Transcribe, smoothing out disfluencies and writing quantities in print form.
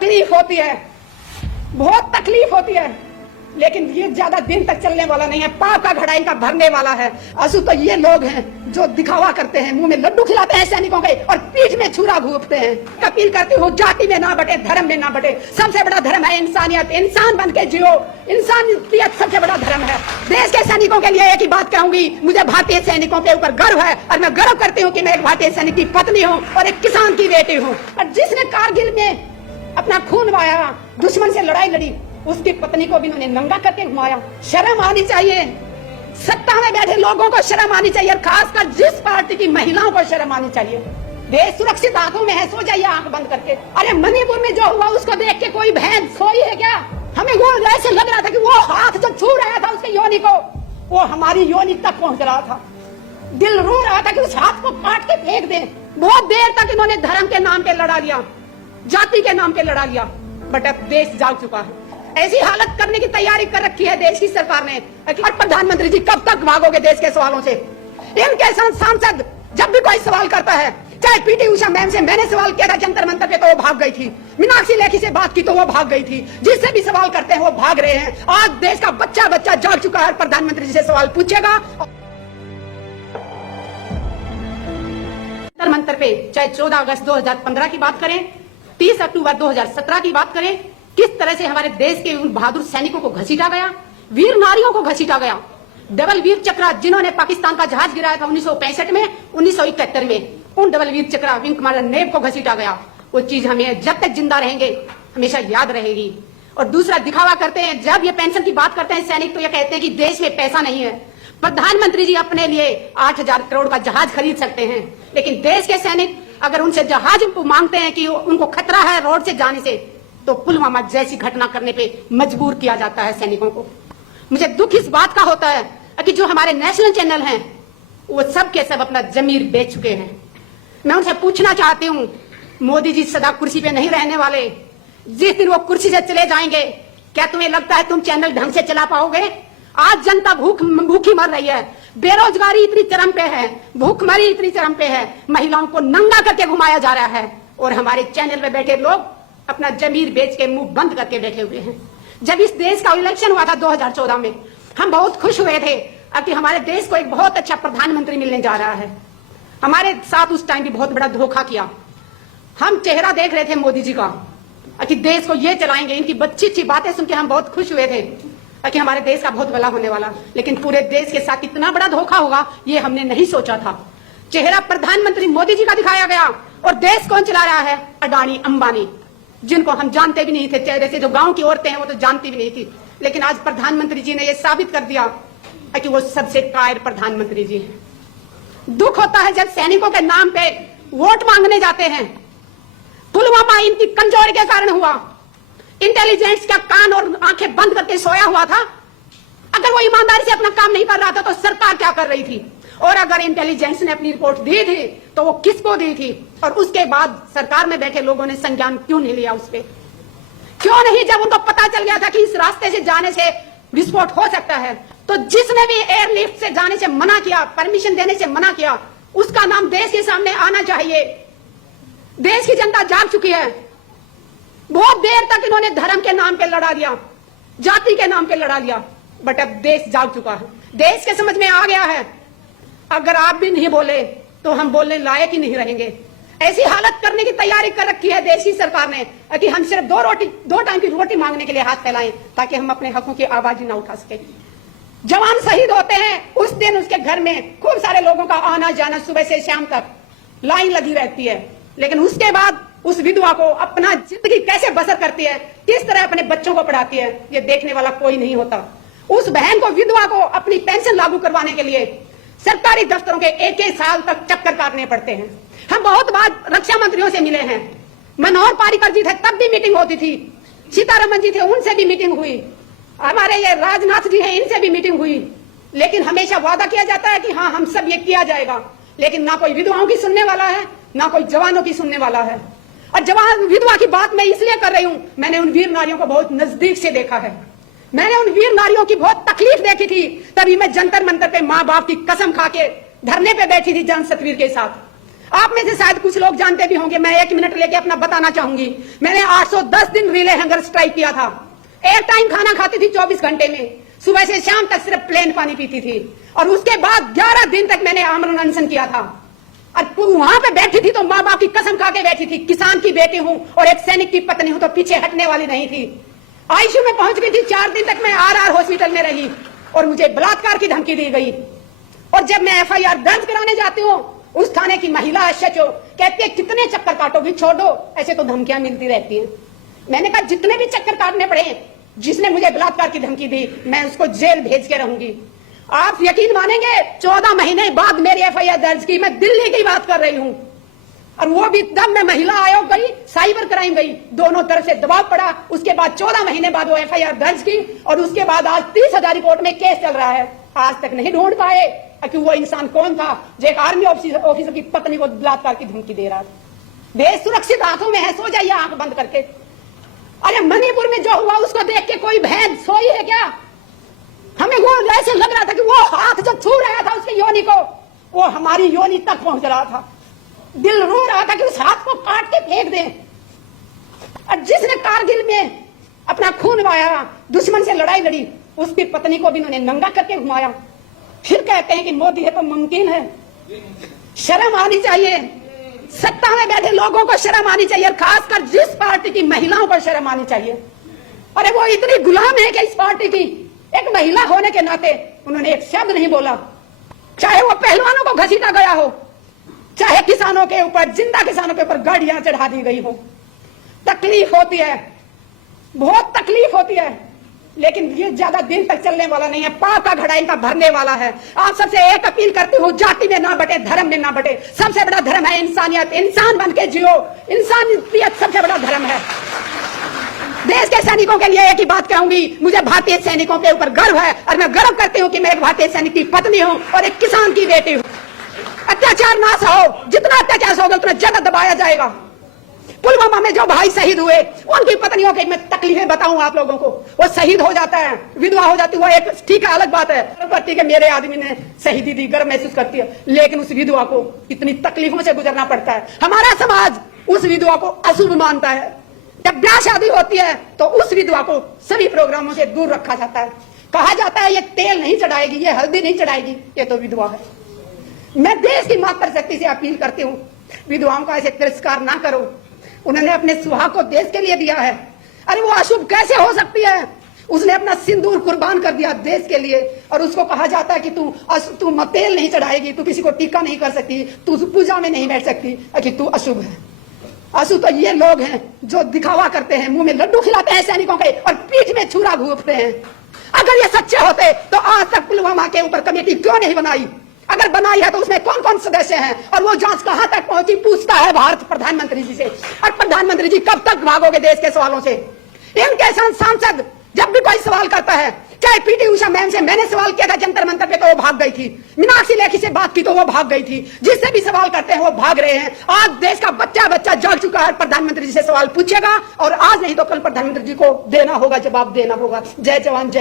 तकलीफ होती है, बहुत तकलीफ होती है, लेकिन ये ज्यादा दिन तक चलने वाला नहीं है। पाप का घड़ा इनका भरने वाला है। असु तो ये लोग हैं जो दिखावा करते हैं, मुंह में लड्डू खिलाते हैं सैनिकों के और पीठ में छुरा घूंपते हैं। अपील करती हूँ, जाति में ना बटे, धर्म में ना बटे। सबसे बड़ा धर्म है इंसानियत। इंसान बन के जियो, इंसानियत सबसे बड़ा धर्म है। देश के सैनिकों के लिए एक ही बात कहूंगी, मुझे भारतीय सैनिकों के ऊपर गर्व है और मैं गर्व करती हूँ कि मैं एक भारतीय सैनिक की पत्नी हूँ और एक किसान की बेटी हूँ। और जिसने कारगिल में अपना खून बहाया, दुश्मन से लड़ाई लड़ी, उसकी पत्नी को भी उन्होंने नंगा करके घुमाया। शर्म आनी चाहिए, सत्ता में बैठे लोगों को शर्म आनी चाहिए, खासकर जिस पार्टी की महिलाओं को शर्म आनी चाहिए। देश सुरक्षित हाथों में है, सो जाइए आंख बंद करके। अरे मणिपुर में जो हुआ उसको देख के कोई बहन सोई है क्या? हमें वो ऐसे लग रहा था कि वो हाथ जो छू रहा था उसके योनि को, वो हमारी योनि तक पहुंच रहा था। दिल रो रहा था कि उस हाथ को काट के फेंक दे। बहुत देर तक इन्होंने धर्म के नाम पे लड़ा लिया, जाति के नाम पे लड़ा लिया, बट अब देश जाग चुका है। ऐसी हालत करने की तैयारी कर रखी है देश की सरकार ने। और प्रधानमंत्री जी कब तक भागोगे देश के सवालों से? इनके सांसद जब भी कोई सवाल करता है, चाहे पीटी उषा मैम से मैंने सवाल किया था जंतर मंतर पे तो वो भाग गई थी, मीनाक्षी लेखी से बात की तो वो भाग गई थी, जिससे भी सवाल करते हैं वो भाग रहे हैं। आज देश का बच्चा बच्चा जाग चुका है, प्रधानमंत्री जी से सवाल पूछेगा। जंतर मंतर पे चाहे 14 अगस्त 2015 की बात करें, 30 अक्टूबर 2017 की बात करें, किस तरह से हमारे देश के उन बहादुर सैनिकों को घसीटा गया, वीर नारियों को घसीटा गया। डबल वीर चक्रा जिन्होंने पाकिस्तान का जहाज गिराया था 1965 में, 1971 में, उन डबल वीर चक्रा विंग कमांडर नेब को घसीटा गया। वो चीज हमें जब तक जिंदा रहेंगे हमेशा याद रहेगी। और दूसरा दिखावा करते हैं, जब ये पेंशन की बात करते हैं सैनिक तो ये कहते हैं कि देश में पैसा नहीं है। प्रधानमंत्री जी अपने लिए 8,000 करोड़ का जहाज खरीद सकते हैं, लेकिन देश के सैनिक अगर उनसे जहाज मांगते हैं कि उनको खतरा है रोड से जाने से, तो पुलवामा जैसी घटना करने पे मजबूर किया जाता है सैनिकों को। मुझे दुख इस बात का होता है कि जो हमारे नेशनल चैनल हैं वो सब के सब अपना जमीर बेच चुके हैं। मैं उनसे पूछना चाहती हूँ, मोदी जी सदा कुर्सी पे नहीं रहने वाले, जिस दिन वो कुर्सी से चले जाएंगे क्या तुम्हें लगता है तुम चैनल ढंग से चला पाओगे? आज जनता भूखी मर रही है, बेरोजगारी इतनी चरम पे है, भूखमरी इतनी चरम पे है, महिलाओं को नंगा करके घुमाया जा रहा है और हमारे चैनल में बैठे लोग अपना जमीर बेच के मुंह बंद करके बैठे हुए हैं। जब इस देश का इलेक्शन हुआ था 2014 में, हम बहुत खुश हुए थे कि हमारे देश को एक बहुत अच्छा प्रधानमंत्री मिलने जा रहा है। हमारे साथ उस टाइम भी बहुत बड़ा धोखा किया। हम चेहरा देख रहे थे मोदी जी का कि देश को ये चलाएंगे, इनकी अच्छी अच्छी बातें सुन के हम बहुत खुश हुए थे कि हमारे देश का बहुत भला होने वाला, लेकिन पूरे देश के साथ इतना बड़ा धोखा होगा ये हमने नहीं सोचा था। चेहरा प्रधानमंत्री मोदी जी का दिखाया गया और देश कौन चला रहा है? अडानी अंबानी, जिनको हम जानते भी नहीं थे चेहरे से। जो गांव की औरतें हैं वो तो जानती भी नहीं थी, लेकिन आज प्रधानमंत्री जी ने ये साबित कर दिया कि वो सबसे कायर प्रधानमंत्री जी हैं। दुख होता है जब सैनिकों के नाम पे वोट मांगने जाते हैं। पुलवामा इनकी कमजोरी के कारण हुआ। इंटेलिजेंस का कान और आंखें बंद करके सोया हुआ था। अगर वो ईमानदारी से अपना काम नहीं कर रहा था तो सरकार क्या कर रही थी? और अगर इंटेलिजेंस ने अपनी रिपोर्ट दी थी तो वो किसको दी थी? और उसके बाद सरकार में बैठे लोगों ने संज्ञान क्यों नहीं लिया उस पर? क्यों नहीं? जब उनको पता चल गया था कि इस रास्ते से जाने से विस्फोट हो सकता है, तो जिसने भी एयरलिफ्ट से जाने से मना किया, परमिशन देने से मना किया, उसका नाम देश के सामने आना चाहिए। देश की जनता जाग चुकी है। बहुत देर तक इन्होंने धर्म के नाम पे लड़ा लिया, जाति के नाम पे लड़ा लिया, बट अब देश जाग चुका है। देश के समझ में आ गया है, अगर आप भी नहीं बोले तो हम बोलने लायक ही नहीं रहेंगे। ऐसी हालत करने की तैयारी कर रखी है देश की सरकार ने कि हम सिर्फ दो टाइम की रोटी मांगने के लिए हाथ फैलाएं ताकि हम अपने हकों की आवाज ना उठा सके। जवान शहीद होते हैं उस दिन उसके घर में खूब सारे लोगों का आना जाना, सुबह से शाम तक लाइन लगी रहती है, लेकिन उसके बाद उस विधवा को अपना जिंदगी कैसे बसर करती है, किस तरह अपने बच्चों को पढ़ाती है, ये देखने वाला कोई नहीं होता। उस बहन को, विधवा को अपनी पेंशन लागू करवाने के लिए सरकारी दफ्तरों के एक साल तक चक्कर काटने पड़ते हैं। हम बहुत बार रक्षा मंत्रियों से मिले हैं, मनोहर पारिकर जी थे तब भी मीटिंग होती थी, सीतारमन जी थे उनसे भी मीटिंग हुई, हमारे ये राजनाथ जी हैं इनसे भी मीटिंग हुई, लेकिन हमेशा वादा किया जाता है कि हाँ हम सब ये किया जाएगा, लेकिन ना कोई विधवाओं की सुनने वाला है ना कोई जवानों की सुनने वाला है। और जवान विधवा की बात मैं इसलिए कर रही हूं, मैंने उन वीर नारियों को बहुत नजदीक से देखा है। मैंने उन वीर नारियों की बहुत तकलीफ देखी थी, तभी मैं जंतर मंतर पे माँ बाप की कसम खा के धरने पे बैठी थी जन सतवीर के साथ। आप में से शायद कुछ लोग जानते भी होंगे, मैं 1 मिनट लेके अपना बताना चाहूंगी। मैंने 810 दिन रिले हंगर स्ट्राइक किया था। एक टाइम खाना खाती थी 24 घंटे में, सुबह से शाम तक सिर्फ प्लेन पानी पीती थी, और उसके बाद 11 दिन तक मैंने आमरण अनशन किया था। और वहां पे बैठी थी तो माँ बाप की कसम खा के बैठी थी, किसान की बेटी हूं और एक सैनिक की पत्नी हूं तो पीछे हटने वाली नहीं थी। आईसीयू में पहुंच गई थी, 4 दिन तक मैं RR हॉस्पिटल में रही और मुझे बलात्कार की धमकी दी गई। और जब मैं FIR दर्ज कराने जाती हूँ, उस थाने की महिला SHO कहती है कितने चक्कर काटोगी, छोड़ दो, ऐसे तो धमकियां मिलती रहती हैं। मैंने कहा जितने भी चक्कर काटने पड़े, जिसने मुझे बलात्कार की धमकी दी मैं उसको जेल भेज के रहूंगी। आप यकीन मानेंगे, 14 महीने बाद मेरी FIR दर्ज की, मैं दिल्ली की बात कर रही हूं, और वो भी तब मैं महिला आयोग गई, साइबर क्राइम गई, दोनों तरफ से दबाव पड़ा। उसके बाद 14 महीने बाद वो FIR दर्ज की, और उसके बाद आज 30,000 रिपोर्ट में केस चल रहा है। आज तक नहीं ढूंढ पाए कि वो इंसान कौन था जो एक आर्मी ऑफिसर की पत्नी को बलात्कार की धमकी दे रहा था। देश सुरक्षित हाथों में है, सो जाइए आंख बंद करके। अरे मणिपुर में जो हुआ उसको देख के कोई बहन सोई है क्या? हमें वो ऐसे लग रहा था कि वो हाथ जब छू रहा था उसकी योनि को, वो हमारी योनि तक पहुंच रहा था। दिल रो रहा था कि उस हाथ को काट के फेंक दें। और जिसने कारगिल में अपना खून बहाया, दुश्मन से लड़ाई लड़ी, उसकी पत्नी को भी उन्होंने नंगा करके घुमाया। फिर कहते हैं कि मोदी है तो मुमकिन है। शर्म आनी चाहिए, सत्ता में बैठे लोगों को शर्म आनी चाहिए, और खासकर जिस पार्टी की महिलाओं को शर्म आनी चाहिए। अरे वो इतनी गुलाम है कि इस पार्टी की एक महिला होने के नाते उन्होंने एक शब्द नहीं बोला, चाहे वो पहलवानों को घसीटा गया हो, चाहे किसानों के ऊपर, जिंदा किसानों के ऊपर गाड़ियां चढ़ा दी गई हो। तकलीफ होती है, बहुत तकलीफ होती है, लेकिन ये ज्यादा दिन तक चलने वाला नहीं है, पाप का घड़ा इनका भरने वाला है। आप सबसे एक अपील करती हूँ, जाति में ना बटे, धर्म में ना बटे। सबसे बड़ा धर्म है इंसानियत, इंसान बन के जियो, इंसानियत सबसे बड़ा धर्म है। देश के सैनिकों के लिए एक ही बात कहूंगी, मुझे भारतीय सैनिकों के ऊपर गर्व है, और मैं गर्व करती हूँ कि मैं एक भारतीय सैनिक की पत्नी हूँ और एक किसान की बेटी हूँ। अत्याचार ना सहो, जितना अत्याचार होगा उतना ज्यादा दबाया जाएगा। पुलवामा में जो भाई शहीद हुए, उनकी पत्नियों की मैं तकलीफें बताऊं आप लोगों को। वो शहीद हो जाता है, विधवा हो जाती है, वो एक ठीक है, अलग बात है, करती है मेरे आदमी ने शहीदी दी, गर्व महसूस करती है, लेकिन उस विधवा को इतनी तकलीफों से गुजरना पड़ता है। हमारा समाज उस विधवा को अशुभ मानता है। जब ब्याह शादी होती है तो उस विधवा को सभी प्रोग्रामों से दूर रखा जाता है। कहा जाता है ये तेल नहीं चढ़ाएगी, ये हल्दी नहीं चढ़ाएगी, ये तो विधवा है। मैं देश की मातृशक्ति से अपील करती हूँ, विधवाओं का ऐसे तिरस्कार ना करो। उन्होंने अपने सुहाग को देश के लिए दिया है। अरे वो अशुभ कैसे हो सकती है? उसने अपना सिंदूर कुर्बान कर दिया देश के लिए, और उसको कहा जाता है कि तू तेल नहीं चढ़ाएगी, तू किसी को टीका नहीं कर सकती, तू पूजा में नहीं बैठ सकती, कि तू अशुभ है। अशुभ तो ये लोग हैं जो दिखावा करते हैं, मुंह में लड्डू खिलाते हैं सैनिकों के और पीठ में छुरा घूंपते हैं। अगर ये सच्चे होते तो आज तक पुलवामा के ऊपर कमेटी क्यों नहीं बनाई? अगर बनाई है तो उसमें कौन कौन सदस्य हैं, और वो जांच कहां तक पहुंची, पूछता है भारत प्रधानमंत्री जी से। और प्रधानमंत्री जी कब तक भागोगे देश के सवालों से? इनके सांसद जब भी कोई सवाल करता है, चाहे PT उषा मैम से मैंने सवाल किया था जंतर मंतर पे तो वो भाग गई थी, मीनाक्षी लेखी से बात की तो वो भाग गई थी, जिससे भी सवाल करते हैं वो भाग रहे हैं। आज देश का बच्चा बच्चा जाग चुका है, प्रधानमंत्री जी से सवाल पूछेगा, और आज नहीं तो कल प्रधानमंत्री जी को देना होगा, जवाब देना होगा। जय जवान जय